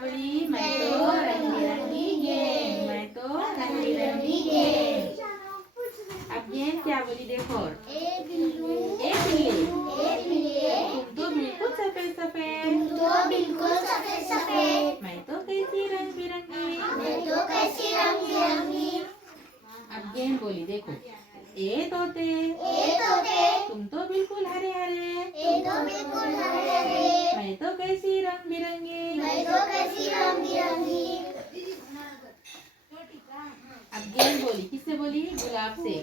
बोली? मैं तो रंग बिरंगी गेंद, मैं तो रंग बिरंगी गेंद। अब गेंद क्या बोली देखो? ए बिल्लू, ए बिल्ली, तुम तो बिल्कुल सफेद सफेद, तो बिल्कुल सफेद सफेद, मैं तो कैसी रंग बिरंगी, मैं तो कैसी रंग बिरंगी। अब गेंद बोली देखो? ए तोते, तुम तो बिल्कुल हरे हरे, तो बिल्कुल हरे हरे, मैं तो कैसी रंग बिरंगी। मैं तो कैसी रंग बिरंगी। अब गेंद बोली किससे बोली? गुलाब से।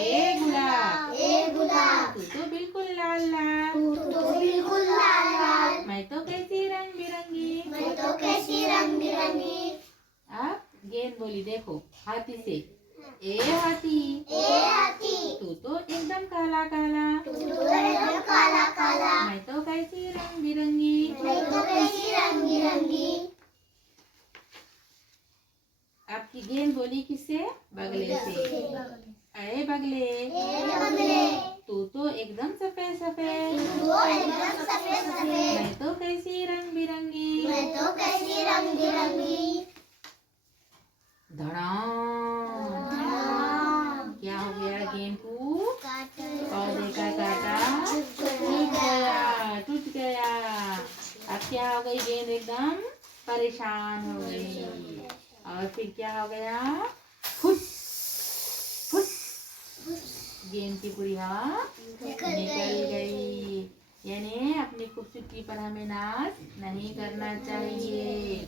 ए गुलाब, तू तो बिल्कुल लाल लाल, तो बिल्कुल लाल लाल, मैं तो कैसी रंग बिरंगी। मैं तो कैसी रंग बिरंगी। अब गेंद बोली देखो हाथी से? ए हाथी, तू तो एकदम काला काला, तू तो एकदम काला काला, मैं तो कैसी रंग बिरंगी। मैं तो कैसी रंग बिरंगी। आपकी गेंद बोली किससे? बगले से। अरे बगले, तू तो एकदम सफेद सफेद, तो एकदम सफेद सफेद, मैं तो कैसी रंग बिरंगी। मैं तो कैसी रंग बिरंगी। धड़ाम, क्या हो गया गेंद को? पौधे का कांटा टूट गया। अब क्या हो गई गेंद? एकदम परेशान हो गई। और फिर क्या हो गया? फुस फुस, गेंद की पूरी हवा निकल गई। यानी अपनी खूबसूरती पर हमें नाज नहीं करना चाहिए।